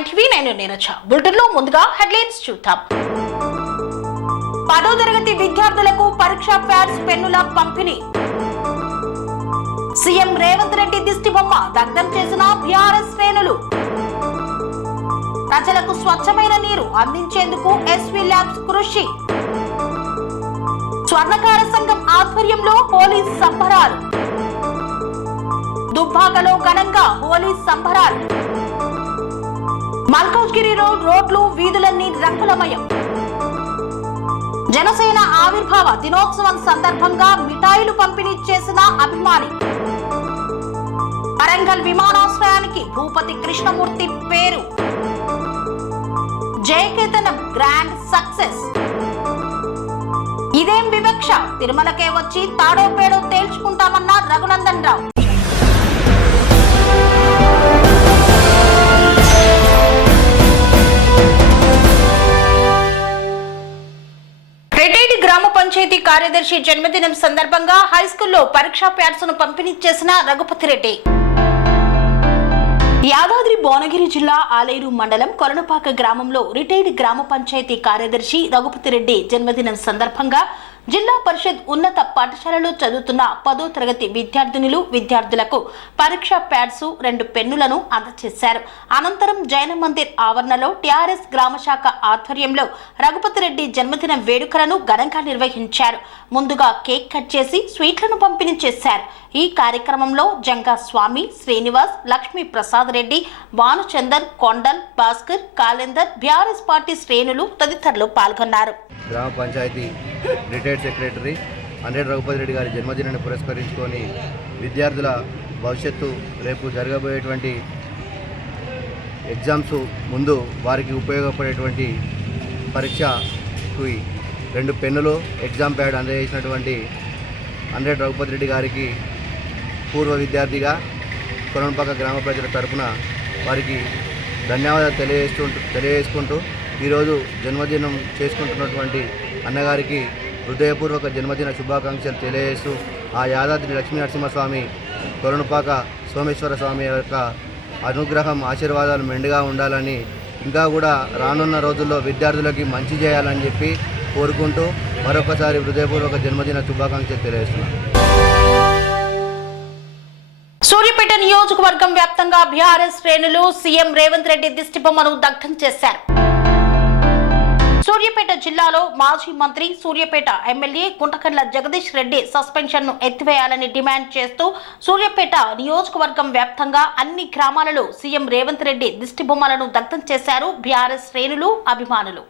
MyTV నేను నీరజ. బులెటిన్లో ముందుగా హెడ్లైన్స్ చూద్దాం. 10వ తరగతి విద్యార్థులకు పరీక్షా ప్యాడ్స్ పెన్నుల పంపిణీ. సీఎం రేవంత్ రెడ్డి దిష్టిబొమ్మ దగ్ధం చేసిన బీఆర్ఎస్ శ్రేణులు. ప్రజలకు స్వచ్ఛమైన నీరు అందించేందుకు ఎస్వీ ల్యాబ్స్ కృషి. స్వర్ణకార సంఘం ఆధ్వర్యంలో హోలీ సంబరాలు. దుబ్బాకలో ఘనంగా హోలీ సంబరాలు. మల్కాజ్గిరి రోడ్లు వీధులన్నీ రంగులమయం. జనసేన ఆవిర్భావ దినోత్సవం సందర్భంగా మిఠాయిలు పంపిణీ చేసిన అభిమాని. వరంగల్ విమానాశ్రయానికి భూపతి కృష్ణమూర్తి పేరు. జయకేతనం గ్రాండ్ సక్సెస్. ఇదేం వివక్ష, తిరుమలకే వచ్చి తాడో పేడో తేల్చుకుంటామన్న రఘునందన్ రావు. గ్రామ పంచాయతీ కార్యదర్శి జన్మదినం సందర్భంగా హైస్కూల్లో పరీక్షా ప్యాడ్స్ ను పంపిణీ చేసిన రఘుపతిరెడ్డి. యాదాద్రి భువనగిరి జిల్లా ఆలేరు మండలం కొలనపాక గ్రామంలో రిటైర్డ్ గ్రామ పంచాయతీ కార్యదర్శి రఘుపతిరెడ్డి జన్మదినం సందర్భంగా జిల్లా పరిషత్ ఉన్నత పాఠశాలలో చదువుతున్న 10వ తరగతి విద్యార్థులకు పరీక్షా ప్యాడ్స్ 2 పెన్నులను అందజేశారు. అనంతరం జైన మందిర్ ఆవరణలో టీఆర్ఎస్ గ్రామ శాఖ ఆధ్వర్యంలో రఘుపతిరెడ్డి జన్మదిన వేడుకలను ఘనంగా నిర్వహించారు. ముందుగా కేక్ కట్ చేసి స్వీట్లను పంపిణీ చేశారు. ఈ కార్యక్రమంలో జంగా స్వామి, శ్రీనివాస్, లక్ష్మీ ప్రసాద్ రెడ్డి, భానుచందర్, కొండల్, భాస్కర్, కాలేందర్, బీఆర్ఎస్ పార్టీ శ్రేణులు తదితరులు పాల్గొన్నారు. గ్రామ పంచాయతీ రిటైర్డ్ సెక్రటరీ అండ్రెడ్ రఘుపతిరెడ్డి గారి జన్మదినాన్ని పురస్కరించుకొని విద్యార్థుల భవిష్యత్తు రేపు జరగబోయేటువంటి ఎగ్జామ్స్ ముందు వారికి ఉపయోగపడేటువంటి పరీక్షకు 2 పెన్నులు, ఎగ్జామ్ ప్యాడ్ అందజేసినటువంటి అండ్రెడ్ రఘుపతిరెడ్డి గారికి పూర్వ విద్యార్థిగా కొలనపాక గ్రామ ప్రజల తరఫున వారికి ధన్యవాదాలు తెలియజేసుకుంటూ ఈరోజు జన్మదినం చేసుకుంటున్నటువంటి అన్నగారికి హృదయపూర్వక జన్మదిన శుభాకాంక్షలు తెలియజేస్తూ ఆ యాదాద్రి లక్ష్మీ నరసింహస్వామి, కొలనపాక సోమేశ్వర స్వామి యొక్క అనుగ్రహం, ఆశీర్వాదాలు మెండుగా ఉండాలని, ఇంకా కూడా రానున్న రోజుల్లో విద్యార్థులకి మంచి చేయాలని చెప్పి కోరుకుంటూ మరొకసారి హృదయపూర్వక జన్మదిన శుభాకాంక్షలు తెలియజేస్తున్నాను. సూర్యాపేట నియోజకవర్గం వ్యాప్తంగా బీఆర్ఎస్ శ్రేణులు సీఎం రేవంత్ రెడ్డి దిష్టిబొమ్మను దగ్ధం చేశారు. సూర్యాపేట జిల్లాలో మాజీ మంత్రి, సూర్యాపేట ఎమ్మెల్యే గుంటకండ్ల జగదీష్ రెడ్డి సస్పెన్షన్ ను ఎత్తివేయాలని డిమాండ్ చేస్తూ సూర్యాపేట నియోజకవర్గం వ్యాప్తంగా అన్ని గ్రామాలలో సీఎం రేవంత్ రెడ్డి దిష్టిబొమ్మలను దగ్ధం చేశారు బీఆర్ఎస్ శ్రేణులు, అభిమానులు.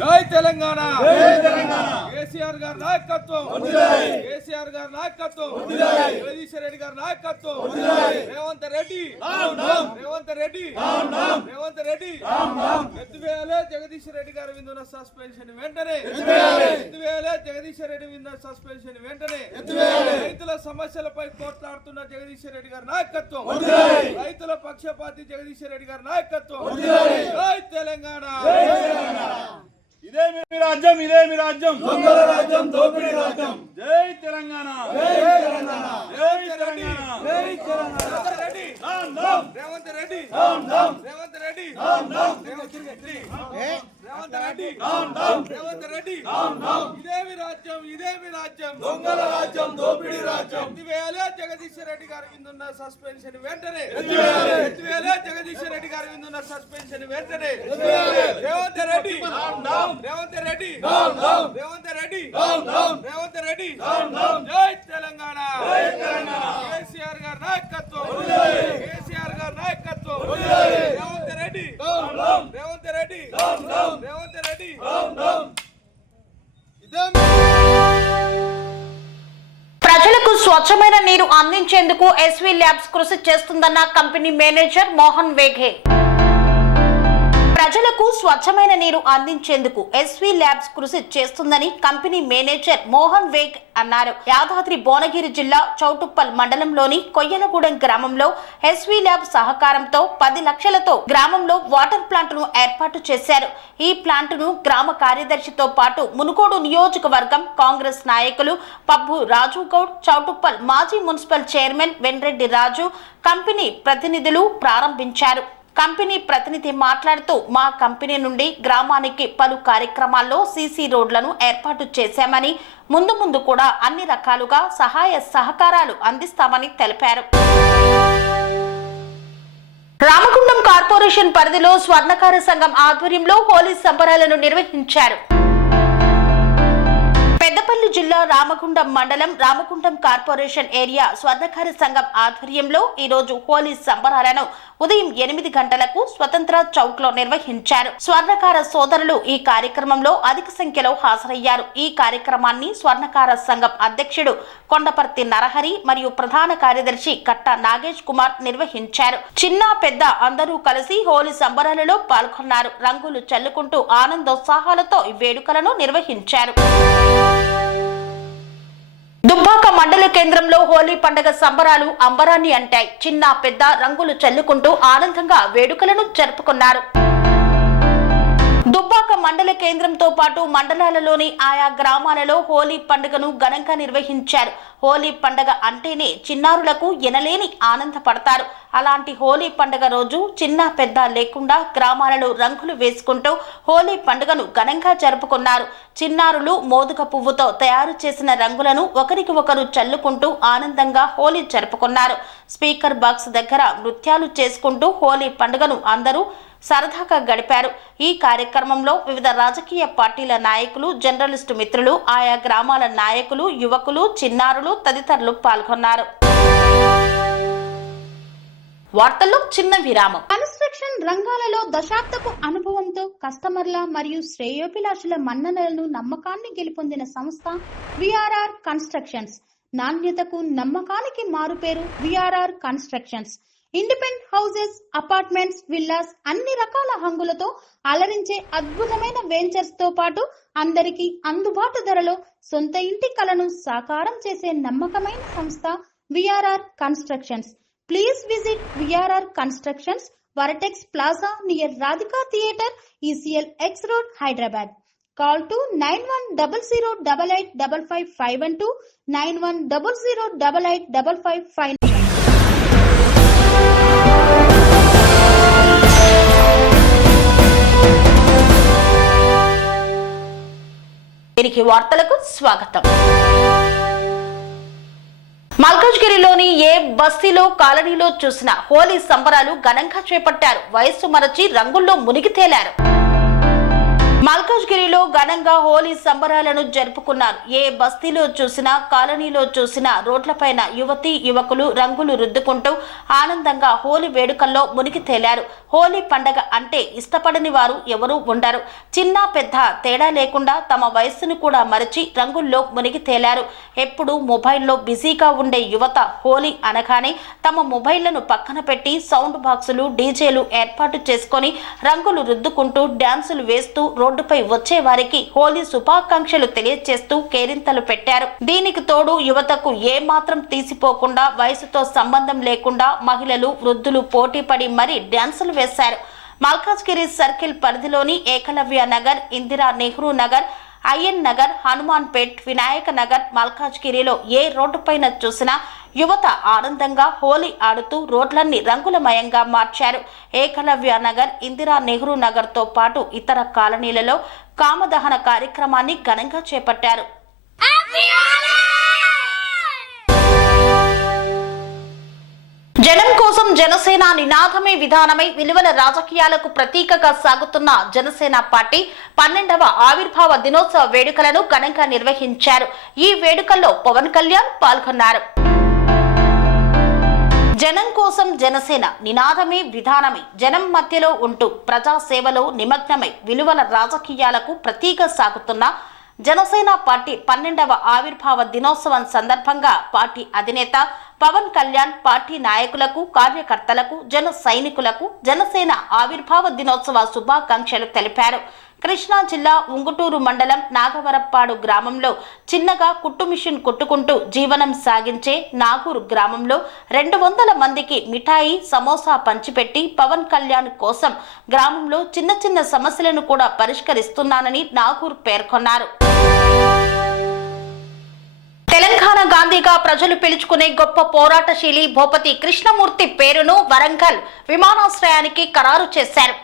జై తెలంగాణ, జై తెలంగాణ. కేసీఆర్ గారి నాయకత్వం వర్ధిల్లాలి. కేసీఆర్ గారి నాయకత్వం వర్ధిల్లాలి. జగదీష్ రెడ్డి గారి నాయకత్వం వర్ధిల్లాలి. Revanth Reddy down down, Revanth Reddy down down, Revanth Reddy down down. ఎత్తివేయాలి జగదీష్ రెడ్డి గారి విందున సస్పెన్షన్ వెంటనే ఎత్తివేయాలి. ఎత్తివేయాలి జగదీష్ రెడ్డి విందున సస్పెన్షన్ వెంటనే ఎత్తివేయాలి. రైతుల సమస్యలపై పోట్లాడుతున్న జగదీష్ రెడ్డి గారి నాయకత్వం వర్ధిల్లాలి. రైతుల పక్షపాతి జగదీష్ రెడ్డి గారి నాయకత్వం వర్ధిల్లాలి. జై తెలంగాణ, జై తెలంగాణ. ఇదే మీ రాజ్యం, ఇదే మీ రాజ్యం, దొంగల రాజ్యం, దోపిడీ రాజ్యం. జై తెలంగాణ, జై తెలంగాణ, జై తెలంగాణ, జై Telangana. Reddy down down, Revanth Reddy down down, Revanth Reddy down down, Revanth Reddy down down, Revanth Reddy down down. ఇదే మీ రాజ్యం, ఇదే మీ రాజ్యం, దొంగల రాజ్యం, దోపిడీ రాజ్యం. ఎత్తివేయాలి జగదీష్ రెడ్డి గారి విందున్న సస్పెన్షన్ వెంటనే ఎత్తివేయాలి. ఎత్తివేయాలి జగదీష్ రెడ్డి గారి విందున్న సస్పెన్షన్ వెంటనే ఎత్తివేయాలి. Revanth Reddy down down, Revanth Reddy down down, Revanth Reddy down down, Revanth Reddy down down. జై తెలంగాణ, జై తెలంగాణ. కేసీఆర్ గారి నాయకత్వం వర్ధిల్లాలి. కేసీఆర్ గారి నాయకత్వం వర్ధిల్లాలి. Revanth Reddy down down, Revanth Reddy down down, Revanth Reddy down down. ప్రజలకు స్వచ్ఛమైన నీరు అందించేందుకు ఎస్వీ ల్యాబ్స్ కృషి చేస్తుందన్న కంపెనీ మేనేజర్ మోహన్ వేఘే. ప్రజలకు స్వచ్ఛమైన నీరు అందించేందుకు ఎస్వీ ల్యాబ్స్ కృషి చేస్తుందని కంపెనీ మేనేజర్ మోహన్ వేగ్ అన్నారు. యాదాద్రి భువనగిరి జిల్లా చౌటుప్పల్ మండలంలోని కొయ్యలగూడెం గ్రామంలో ఎస్వీ ల్యాబ్ సహకారంతో 10 లక్షలతో గ్రామంలో వాటర్ ప్లాంట్ ను ఏర్పాటు చేశారు. ఈ ప్లాంట్ ను గ్రామ కార్యదర్శితో పాటు మునుగోడు నియోజకవర్గం కాంగ్రెస్ నాయకులు పబ్బు రాజు గౌడ్, చౌటుప్పల్ మాజీ మున్సిపల్ చైర్మన్ వెన్రెడ్డి రాజు, కంపెనీ ప్రతినిధులు ప్రారంభించారు. కంపెనీ ప్రతినిధి మాట్లాడుతూ మా కంపెనీ నుండి గ్రామానికి పలు కార్యక్రమాల్లో సీసీ రోడ్లను ఏర్పాటు చేశామని ముందు ముందు కూడా అన్ని రకాలుగా సహాయ సహకారాలు అందిస్తామని తెలిపారు. రామగుండం కార్పొరేషన్ పరిధిలో స్వర్ణకార సంఘం ఆధ్వర్యంలో హోలీ సంబరాలను నిర్వహించారు. పెద్దపల్లి జిల్లా రామగుండం మండలం రామగుండం కార్పొరేషన్ ఏరియా స్వర్ణకార సంఘం ఆధ్వర్యంలో ఈ రోజు హోలీ సంబరాలను ఉదయం 8 గంటలకు స్వతంత్ర చౌక్ లో నిర్వహించారు. స్వర్ణకార సోదరులు ఈ కార్యక్రమంలో అధిక సంఖ్యలో హాజరయ్యారు. ఈ కార్యక్రమాన్ని స్వర్ణకార సంఘం అధ్యక్షుడు కొండపర్తి నరహరి మరియు ప్రధాన కార్యదర్శి కట్ట నాగేష్ కుమార్ నిర్వహించారు. చిన్న పెద్ద అందరూ కలిసి హోలీ సంబరాలలో పాల్గొన్నారు. రంగులు చల్లుకుంటూ ఆనందోత్సాహాలతో ఈ వేడుకలను నిర్వహించారు. దుబ్బాక మండల కేంద్రంలో హోలీ పండుగ సంబరాలు అంబరాన్ని అంటాయి. చిన్న పెద్ద రంగులు చల్లుకుంటూ ఆనందంగా వేడుకలను జరుపుకున్నారు. దుబ్బాక మండల కేంద్రంతో పాటు మండలాలలోని ఆయా గ్రామాలలో హోలీ పండుగను ఘనంగా నిర్వహించారు. హోలీ పండుగ అంటేనే చిన్నారులకు ఎనలేని ఆనందపడతారు. అలాంటి హోలీ పండుగ రోజు చిన్న పెద్ద లేకుండా గ్రామాలలో రంగులు వేసుకుంటూ హోలీ పండుగను ఘనంగా జరుపుకున్నారు. చిన్నారులు మోదుగ పువ్వుతో తయారు చేసిన రంగులను ఒకరికి ఒకరు చల్లుకుంటూ ఆనందంగా హోలీ జరుపుకున్నారు. స్పీకర్ బాక్స్ దగ్గర నృత్యాలు చేసుకుంటూ హోలీ పండుగను అందరూ సరదాగా గడిపారు. ఈ కార్యక్రమంలో వివిధ రాజకీయ పార్టీల నాయకులు, జర్నలిస్టు మిత్రులు, ఆయా గ్రామాల నాయకులు, యువకులు, చిన్నారులు తదితరులు పాల్గొన్నారు. వార్తల్లో చిన్న విరామం. కన్స్ట్రక్షన్ రంగాలలో దశాబ్దపు అనుభవంతో కస్టమర్ల మరియు శ్రేయోభిలాషుల మన్ననలను నమ్మకాన్ని గెలుపొందిన సంస్థ విఆర్ఆర్ కన్స్ట్రక్షన్స్. నాణ్యతకు నమ్మకానికి మారుపేరు VRR constructions. Independent houses, apartments, villas అన్ని రకాల హంగులతో అలరించే అద్భుతమైన వెంచర్స్ తో పాటు అందరికీ అందుబాటు ధరలో సొంత ఇంటి కలను సాకారం చేసే నమ్మకమైన సంస్థ VRR constructions. Please visit VRR constructions, వరటెక్స్ plaza near Radhika theatre, ECL X Road, Hyderabad. Call to 9100885552, 9100885559. దీనికి వార్తలకు స్వాగతం. మల్కాజ్గిరిలోని ఏ బస్తీలో కాలనీలో చూసిన హోలీ సంబరాలు ఘనంగా చేపట్టారు. వయస్సు మరచి రంగుల్లో మునిగి తేలారు. మల్కాజ్గిరిలో ఘనంగా హోలీ సంబరాలను జరుపుకున్నారు. ఏ బస్తీలో చూసినా, కాలనీలో చూసినా రోడ్లపైన యువతీ యువకులు రంగులు రుద్దుకుంటూ ఆనందంగా హోలీ వేడుకల్లో మునిగి తేలారు. హోలీ పండగ అంటే ఇష్టపడని వారు ఎవరూ ఉండరు. చిన్న పెద్ద తేడా లేకుండా తమ వయస్సును కూడా మరచి రంగుల్లో మునిగి తేలారు. ఎప్పుడు మొబైల్లో బిజీగా ఉండే యువత హోలీ అనగానే తమ మొబైళ్లను పక్కన పెట్టి సౌండ్ బాక్సులు, డీజేలు ఏర్పాటు చేసుకొని రంగులు రుద్దుకుంటూ డ్యాన్సులు వేస్తూ రోడ్డుపై వచ్చే వారికి హోలీ శుభాకాంక్షలు తెలియజేస్తూ కేరింతలు పెట్టారు. దీనికి తోడు యువతకు ఏ మాత్రం తీసిపోకుండా వయసుతో సంబంధం లేకుండా మహిళలు, వృద్ధులు పోటీపడి మరీ డ్యాన్సులు వేశారు. మల్కాజ్గిరి సర్కిల్ పరిధిలోని ఏకలవ్య నగర్, ఇందిరా నెహ్రూ నగర్, ఐఎన్ నగర్, హనుమాన్ పేట్, వినాయక నగర్, మల్కాజ్గిరిలో ఏ రోడ్డుపైన చూసినా యువత ఆనందంగా హోలీ ఆడుతూ రోడ్లన్నీ రంగులమయంగా మార్చారు. ఏకలవ్య నగర్, ఇందిరా నెహ్రూ నగర్ తో పాటు ఇతర కాలనీలలో కామదహన కార్యక్రమాన్ని ఘనంగా చేపట్టారు. జనం కోసం జనసేన నినాదమే విధానమై విలువల రాజకీయాలకు ప్రతీకగా సాగుతున్న జనసేన పార్టీ 12వ ఆవిర్భావ దినోత్సవ వేడుకలను ఘనంగా నిర్వహించారు. ఈ వేడుకల్లో పవన్ కళ్యాణ్ పాల్గొన్నారు. జనం కోసం జనసేన నినాదమే విధానమై జనం మధ్యలో ఉంటూ ప్రజాసేవలో నిమగ్నమై విలువల రాజకీయాలకు ప్రతీక సాగుతున్న జనసేన పార్టీ 12వ ఆవిర్భావ దినోత్సవం సందర్భంగా పార్టీ అధినేత పవన్ కళ్యాణ్ పార్టీ నాయకులకు, కార్యకర్తలకు, జన సైనికులకు జనసేన ఆవిర్భావ దినోత్సవ శుభాకాంక్షలు తెలిపారు. కృష్ణా జిల్లా ఉంగుటూరు మండలం నాగవరప్పాడు గ్రామంలో చిన్నగా కుట్టు మిషన్ కుట్టుకుంటూ జీవనం సాగించే నాగూరు గ్రామంలో 200 మందికి మిఠాయి, సమోసా పంచిపెట్టి పవన్ కళ్యాణ్ కోసం గ్రామంలో చిన్న చిన్న సమస్యలను కూడా పరిష్కరిస్తున్నానని నాగూరు పేర్కొన్నారు. తెలంగాణ గాంధీగా ప్రజలు పిలుచుకునే గొప్ప పోరాటశీలి భూపతి కృష్ణమూర్తి పేరును వరంగల్ విమానాశ్రయానికి ఖరారు చేశారు.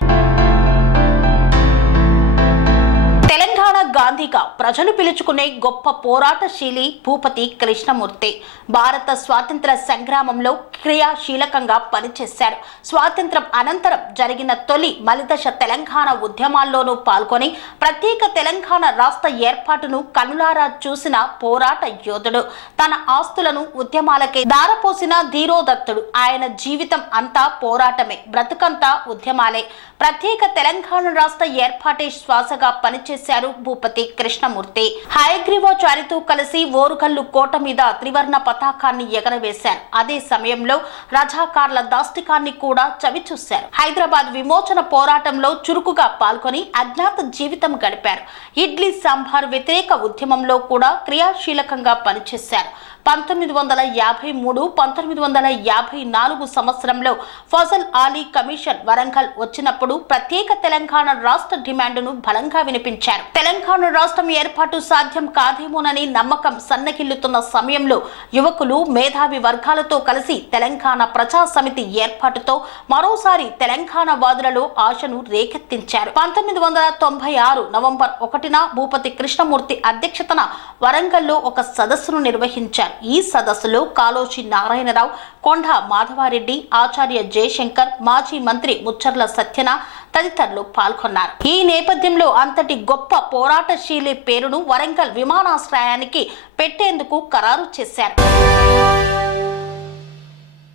తెలంగాణ గాంధీగా ప్రజలు పిలుచుకునే గొప్ప పోరాటశీలి భూపతి కృష్ణమూర్తి భారత స్వాతంత్ర సంగ్రామంలో క్రియాశీలకంగా పనిచేశారు. స్వాతంత్రం అనంతరం జరిగిన తొలి మలిదశ తెలంగాణ ఉద్యమాల్లోనూ పాల్గొని ప్రత్యేక తెలంగాణ రాష్ట్ర ఏర్పాటును కనులారా చూసిన పోరాట యోధుడు. తన ఆస్తులను ఉద్యమాలకే దారపోసిన ధీరోదత్తుడు. ఆయన జీవితం అంతా పోరాటమే, బ్రతుకంతా ఉద్యమాలే. ప్రత్యేక తెలంగాణ రాష్ట్ర ఏర్పాటే శ్వాసగా పనిచేశారు భూపతి కృష్ణమూర్తి. హయగ్రీవాచారితో కలిసి ఓరుగల్లు కోట మీద త్రివర్ణ పతాకాన్ని ఎగరవేశారు. అదే సమయంలో రజాకార్ల దాష్టికాన్ని కూడా చవిచూశారు. హైదరాబాద్ విమోచన పోరాటంలో చురుకుగా పాల్గొని అజ్ఞాత జీవితం గడిపారు. ఇడ్లీ సాంబార్ వ్యతిరేక ఉద్యమంలో కూడా క్రియాశీలకంగా పనిచేశారు. 1953-1954 సంవత్సరంలో ఫజల్ ఆలీ కమిషన్ వరంగల్ వచ్చినప్పుడు ప్రత్యేక తెలంగాణ రాష్ట్ర డిమాండ్ను బలంగా వినిపించారు. తెలంగాణ రాష్ట్రం ఏర్పాటు సాధ్యం కాదేమోనని నమ్మకం సన్నగిల్లుతున్న సమయంలో యువకులు మేధావి వర్గాలతో కలిసి తెలంగాణ ప్రజా సమితి ఏర్పాటుతో మరోసారి తెలంగాణ వాదులలో ఆశను రేకెత్తించారు. 1996 నవంబర్ 1న భూపతి కృష్ణమూర్తి అధ్యక్షతన వరంగల్లో ఒక సదస్సును నిర్వహించారు. ఈ సదస్సులో కాళోజీ నారాయణరావు, కొండ మాధవారెడ్డి, ఆచార్య జయశంకర్, మాజీ మంత్రి ముచ్చర్ల సత్యన తదితరులు పాల్గొన్నారు. ఈ నేపథ్యంలో అంతటి గొప్ప పోరాటశీలి పేరును వరంగల్ విమానాశ్రయానికి పెట్టేందుకు ఖరారు చేశారు.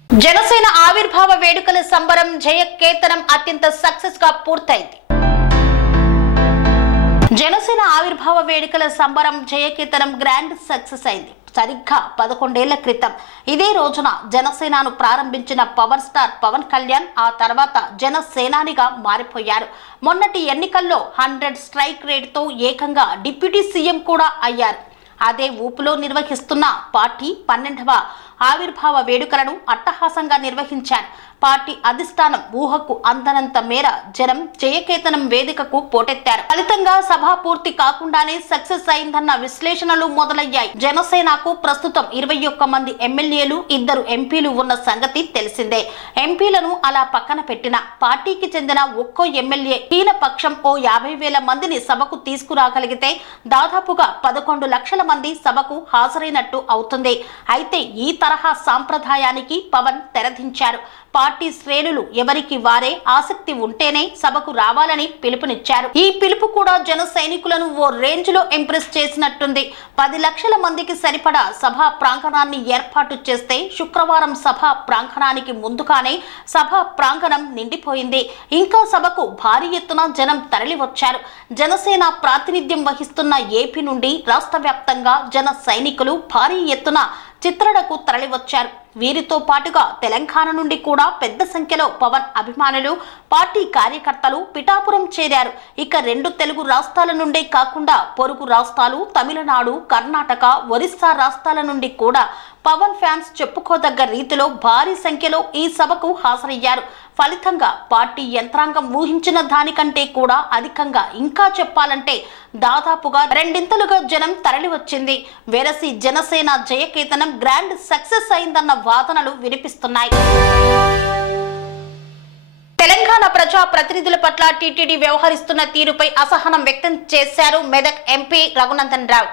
జనసేన ఆవిర్భావ వేడుకల సంబరం జయకేతనం అత్యంత సక్సెస్ గా పూర్తయింది. జనసేన ఆవిర్భావ వేడుకల సంబరం జయకేతనం గ్రాండ్ సక్సెస్ అయింది. సరిగ్గా 11 ఏళ్ల క్రితం ఇదే రోజున జనసేనను ప్రారంభించిన పవర్ స్టార్ పవన్ కళ్యాణ్ ఆ తర్వాత జనసేనానిగా మారిపోయారు. మొన్నటి ఎన్నికల్లో 100 స్ట్రైక్ రేటుతో ఏకంగా డిప్యూటీ సీఎం కూడా అయ్యారు. అదే ఊపులో నిర్వహిస్తున్న పార్టీ 12వ ఆవిర్భావ వేడుకలను అట్టహాసంగా నిర్వహించారు. పార్టీ అధిష్టానం ఊహకు అందనంత మేర జనం జయకేతనం వేదికకు పోటెత్తారు. ఫలితంగా సభ పూర్తి కాకుండానే సక్సెస్ అయిందన్న విశ్లేషణలు మొదలయ్యాయి. జనసేనకు ప్రస్తుతం 21 మంది ఎమ్మెల్యేలు, 2 ఎంపీలు ఉన్న సంగతి తెలిసిందే. ఎంపీలను అలా పక్కన పెట్టిన పార్టీకి చెందిన ఒక్కో ఎమ్మెల్యే హీనపక్షం ఓ 50,000 మందిని సభకు తీసుకురాగలిగితే దాదాపుగా 11 లక్షల మంది సభకు హాజరైనట్టు అవుతుంది. అయితే ఈ తరహా సాంప్రదాయానికి పవన్ తెరదించారు. పార్టీ శ్రేణులు ఎవరికి వారే ఆసక్తి ఉంటేనే సభకు రావాలని పిలుపునిచ్చారు. ఈ పిలుపు కూడా జన సైనికులను ఓ రేంజ్ లో ఇంప్రెస్ చేసినట్టుంది. 10 లక్షల మందికి సరిపడా సభా ప్రాంగణాన్ని ఏర్పాటు చేస్తే శుక్రవారం సభా ప్రాంగణానికి ముందుగానే సభా ప్రాంగణం నిండిపోయింది. ఇంకా సభకు భారీ ఎత్తున జనం తరలి వచ్చారు. జనసేన ప్రాతినిధ్యం వహిస్తున్న ఏపీ నుండి రాష్ట్ర వ్యాప్తంగా జన సైనికులు భారీ ఎత్తున చిత్రణకు తరలివచ్చారు. వీరితో పాటుగా తెలంగాణ నుండి కూడా పెద్ద సంఖ్యలో పవన్ అభిమానులు, పార్టీ కార్యకర్తలు పిఠాపురం చేరారు. ఇక 2 తెలుగు రాష్ట్రాల నుండే కాకుండా పొరుగు రాష్ట్రాలు తమిళనాడు, కర్ణాటక, ఒరిస్సా రాష్ట్రాల నుండి కూడా పవన్ ఫ్యాన్స్ చెప్పుకోదగ్గ రీతిలో భారీ సంఖ్యలో ఈ సభకు హాజరయ్యారు. ఫలితంగా పార్టీ యంత్రాంగం ఊహించిన దానికంటే కూడా అధికంగా, ఇంకా చెప్పాలంటే దాదాపుగా 2 జనం తరలివచ్చింది. వెరసి జనసేన జయకేతనం గ్రాండ్ సక్సెస్ అయిందన్న వాదనలు వినిపిస్తున్నాయి. తెలంగాణ ప్రజా ప్రతినిధుల పట్ల టీటీడీ వ్యవహరిస్తున్న తీరుపై అసహనం వ్యక్తం చేశారు మెదక్ ఎంపీ రఘునందన్ రావు.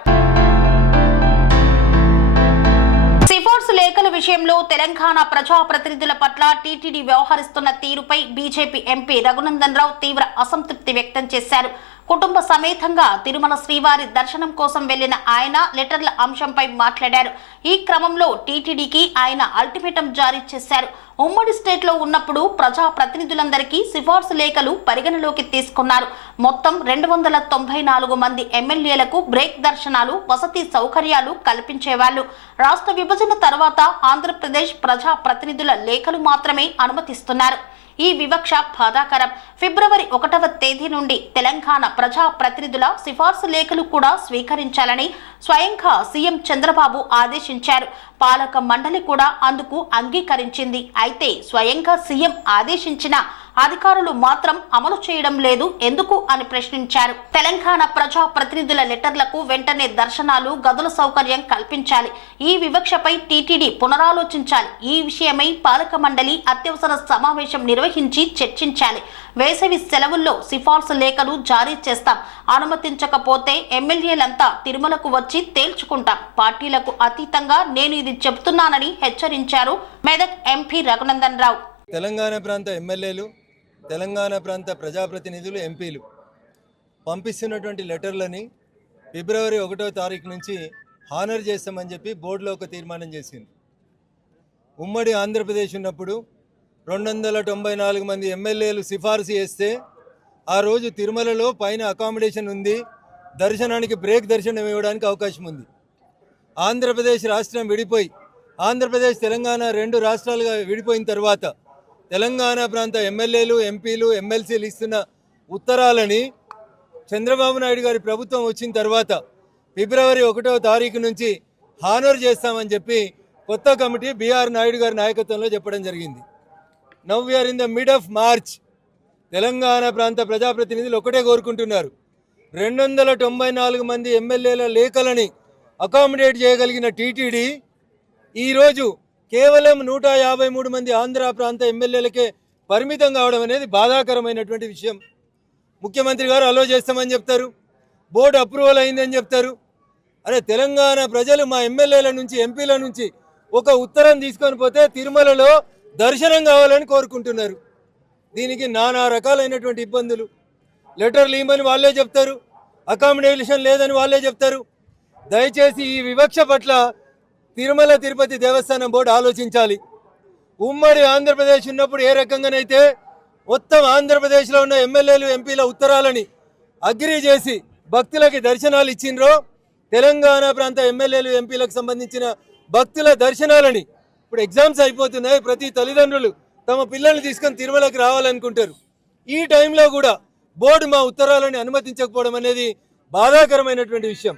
సిఫార్సు లేఖల విషయంలో తెలంగాణ ప్రజా ప్రతినిధుల పట్ల టీటీడీ వ్యవహరిస్తున్న తీరుపై బీజేపీ ఎంపీ రఘునందన్ రావు తీవ్ర అసంతృప్తి వ్యక్తం చేశారు. కుటుంబ సమేతంగా తిరుమల శ్రీవారి దర్శనం కోసం వెళ్లిన ఆయన లెటర్ల అంశంపై మాట్లాడారు. ఈ క్రమంలో టీటీడీకి ఆయన అల్టిమేటం జారీ చేశారు. ఉమ్మడి స్టేట్లో ఉన్నప్పుడు ప్రజా ప్రతినిధులందరికీ సిఫార్సు లేఖలు పరిగణలోకి తీసుకున్నారు. మొత్తం 294 మంది ఎమ్మెల్యేలకు బ్రేక్ దర్శనాలు, వసతి సౌకర్యాలు కల్పించేవాళ్లు. రాష్ట్ర విభజన తర్వాత ఆంధ్రప్రదేశ్ ప్రజా ప్రతినిధుల లేఖలు మాత్రమే అనుమతిస్తున్నారు. ఈ వివక్ష బాధాకరం. ఫిబ్రవరి 1వ తేదీ నుండి తెలంగాణ ప్రజా ప్రతినిధుల సిఫార్సు లేఖలు కూడా స్వీకరించాలని స్వయంగా సీఎం చంద్రబాబు ఆదేశించారు. పాలక మండలి కూడా అందుకు అంగీకరించింది. అయితే స్వయంగా సీఎం ఆదేశించిన అధికారులు మాత్రం అమలు చేయడం లేదు ఎందుకు అని ప్రశ్నించారు. తెలంగాణ ప్రజా ప్రతినిధుల లెటర్లకు వెంటనే దర్శనాలు, గదుల సౌకర్యం కల్పించాలి. ఈ వివక్షపై టీటీడీ పునరాలోచించాలి. ఈ విషయమై పాలక మండలి అత్యవసర సమావేశం నిర్వహించి చర్చించాలి. వేసవి సెలవుల్లో సిఫార్సు లేఖలు జారీ చేస్తాం. అనుమతించకపోతే ఎమ్మెల్యేలంతా తిరుమలకు వచ్చి తేల్చుకుంటాం. పార్టీలకు అతీతంగా నేను ఇది చెబుతున్నానని హెచ్చరించారు మెదక్ ఎంపీ రఘునందన్ రావు. తెలంగాణ ప్రాంత ఎమ్మెల్యేలు, తెలంగాణ ప్రాంత ప్రజాప్రతినిధులు, ఎంపీలు పంపిస్తున్నటువంటి లెటర్లని ఫిబ్రవరి 1వ తారీఖు నుంచి హానర్ చేస్తామని చెప్పి బోర్డులో ఒక తీర్మానం చేసింది. ఉమ్మడి ఆంధ్రప్రదేశ్ ఉన్నప్పుడు 294 మంది ఎమ్మెల్యేలు సిఫార్సు చేస్తే ఆ రోజు తిరుమలలో పైన అకామిడేషన్ ఉంది, దర్శనానికి బ్రేక్ దర్శనం ఇవ్వడానికి అవకాశం ఉంది. ఆంధ్రప్రదేశ్ రాష్ట్రం విడిపోయి ఆంధ్రప్రదేశ్ తెలంగాణ 2 రాష్ట్రాలుగా విడిపోయిన తర్వాత తెలంగాణ ప్రాంత ఎమ్మెల్యేలు, ఎంపీలు, ఎమ్మెల్సీలు ఇస్తున్న ఉత్తరాలని చంద్రబాబు నాయుడు గారి ప్రభుత్వం వచ్చిన తర్వాత ఫిబ్రవరి 1వ తారీఖు నుంచి హానర్ చేస్తామని చెప్పి కొత్త కమిటీ బిఆర్ నాయుడు గారి నాయకత్వంలో చెప్పడం జరిగింది. Now we are in the mid of March. Telangana ప్రాంత ప్రజాప్రతినిధులు ఒకటే కోరుకుంటున్నారు, 294 మంది ఎమ్మెల్యేల లేఖలని అకామిడేట్ చేయగలిగిన టీటీడీ ఈరోజు కేవలం 153 మంది ఆంధ్ర ప్రాంత ఎమ్మెల్యేలకే పరిమితం కావడం అనేది బాధాకరమైనటువంటి విషయం. ముఖ్యమంత్రి గారు అలో చేస్తామని చెప్తారు, బోర్డు అప్రూవల్ అయిందని చెప్తారు. అరే తెలంగాణ ప్రజలు మా ఎమ్మెల్యేల నుంచి, ఎంపీల నుంచి ఒక ఉత్తరం తీసుకొని పోతే తిరుమలలో దర్శనం కావాలని కోరుకుంటున్నారు. దీనికి నానా రకాలైనటువంటి ఇబ్బందులు. లెటర్లు ఇవ్వమని వాళ్ళే చెప్తారు, అకామిడేషన్ లేదని వాళ్ళే చెప్తారు. దయచేసి ఈ వివక్ష పట్ల తిరుమల తిరుపతి దేవస్థానం బోర్డు ఆలోచించాలి. ఉమ్మడి ఆంధ్రప్రదేశ్ ఉన్నప్పుడు ఏ రకంగానైతే మొత్తం ఆంధ్రప్రదేశ్లో ఉన్న ఎమ్మెల్యేలు, ఎంపీల ఉత్తరాలని అగ్రీ చేసి భక్తులకి దర్శనాలు ఇచ్చిండ్రో, తెలంగాణ ప్రాంత ఎమ్మెల్యేలు, ఎంపీలకు సంబంధించిన భక్తుల దర్శనాలని ఇప్పుడు ఎగ్జామ్స్ అయిపోతున్నాయి. ప్రతి తల్లిదండ్రులు తమ పిల్లల్ని తీసుకొని తిరుమలకి రావాలనుకుంటారు. ఈ టైంలో కూడా బోర్డు మా ఉత్తరాలని అనుమతించకపోవడం అనేది బాధాకరమైనటువంటి విషయం.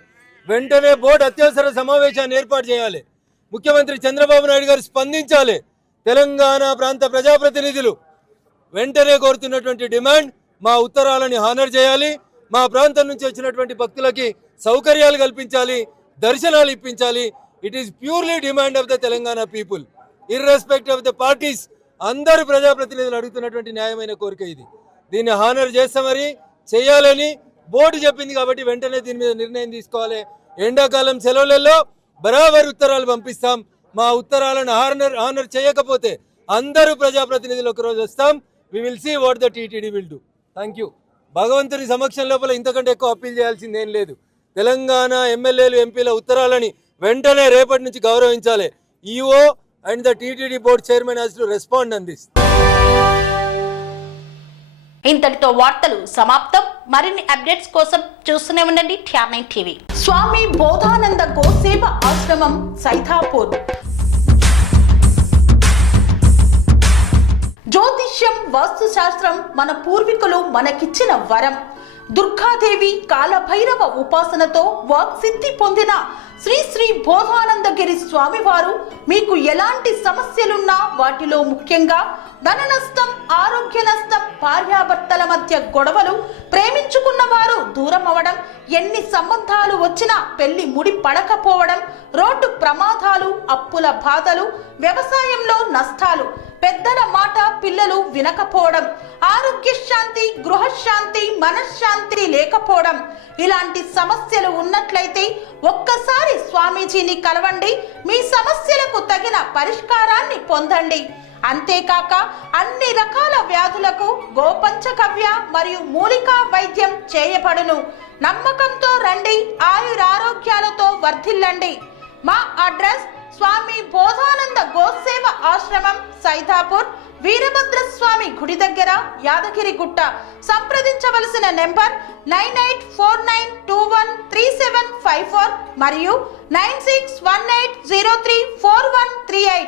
వెంటనే బోర్డు అత్యవసర సమావేశాన్ని ఏర్పాటు చేయాలి. ముఖ్యమంత్రి చంద్రబాబు నాయుడు గారు స్పందించాలి. తెలంగాణ ప్రాంత ప్రజాప్రతినిధులు వెంటనే కోరుతున్నటువంటి డిమాండ్, మా ఉత్తరాలని హానర్ చేయాలి, మా ప్రాంతం నుంచి వచ్చినటువంటి భక్తులకి సౌకర్యాలు కల్పించాలి, దర్శనాలు ఇప్పించాలి. It is purely demand of the Telangana people, irrespect of the parties. అందరు ప్రజాప్రతినిధులు అడుగుతున్నటువంటి న్యాయమైన కోరిక ఇది. దీన్ని హానర్ చేస్తే మరి చేయాలని బోర్డు చెప్పింది కాబట్టి వెంటనే దీని మీద నిర్ణయం తీసుకోవాలి. ఎండాకాలం సెలవులలో బరాబర్ ఉత్తరాలు పంపిస్తాం. మా ఉత్తరాలను హానర్ చేయకపోతే అందరూ ప్రజాప్రతినిధులు ఒకరోజు వస్తాం. We will see what the TTD will do. Thank you. భగవంతుని సమక్షం లోపల ఇంతకంటే ఎక్కువ అప్పీల్ చేయాల్సిందేం లేదు. తెలంగాణ ఎమ్మెల్యేలు, ఎంపీల ఉత్తరాలని వెంటనే రేపటి నుంచి గౌరవించాలి. EO and the TTD board chairman has to respond on this. ఇంతటితో వార్తలు సమాప్తం. మరిన్ని అప్డేట్స్ కోసం చూస్తూనే ఉండండి TR9 టీవీ. స్వామి బోధానంద గోసేవ ఆశ్రమం సైథాపూర్. జ్యోతిష్యం, వాస్తుశాస్త్రం మన పూర్వీకులు మనకిచ్చిన వరం. దుర్గాదేవి, కాలభైరవ ఉపాసనతో వాక్సిద్ధి పొందిన శ్రీ శ్రీ బోధానందగిరి స్వామివారు మీకు ఎలాంటి సమస్యలున్నా, వాటిలో ముఖ్యంగా ధన నష్టం, ఆరోగ్య నష్టం, భార్యాభర్తల మధ్య గొడవలు, ప్రేమించుకున్న వారు దూరం అవడం, ఎన్ని సంబంధాలు వచ్చినా పెళ్లి ముడి పడకపోవడం, రోడ్డు ప్రమాదాలు, అప్పుల బాధలు, వ్యవసాయంలో నష్టాలు, పెద్దల మాట పిల్లలు వినకపోవడం, ఆరోగ్య శాంతి, గృహశాంతి, మనశ్శాంతి లేకపోవడం, ఇలాంటి సమస్యలు ఉన్నట్లయితే ఒక్కసారి స్వామీజీని కలవండి. మీ సమస్యలకు తగిన పరిష్కారాన్ని పొందండి. అంతేకాక అన్ని రకాల వ్యాధులకు గోపంచకవ్య మరియు మూలికా వైద్యం చేయబడును. నమ్మకంతో రండి, ఆయురారోగ్యాలతో వర్ధిల్లండి. మా అడ్రస్ స్వామి బోధానంద గోసేవ ఆశ్రమం, సైథాపూర్, వీరభద్రస్వామి గుడి దగ్గర, యాదగిరిగుట్ట. సంప్రదించవలసిన నెంబర్ 9849213754 మరియు 9618034138.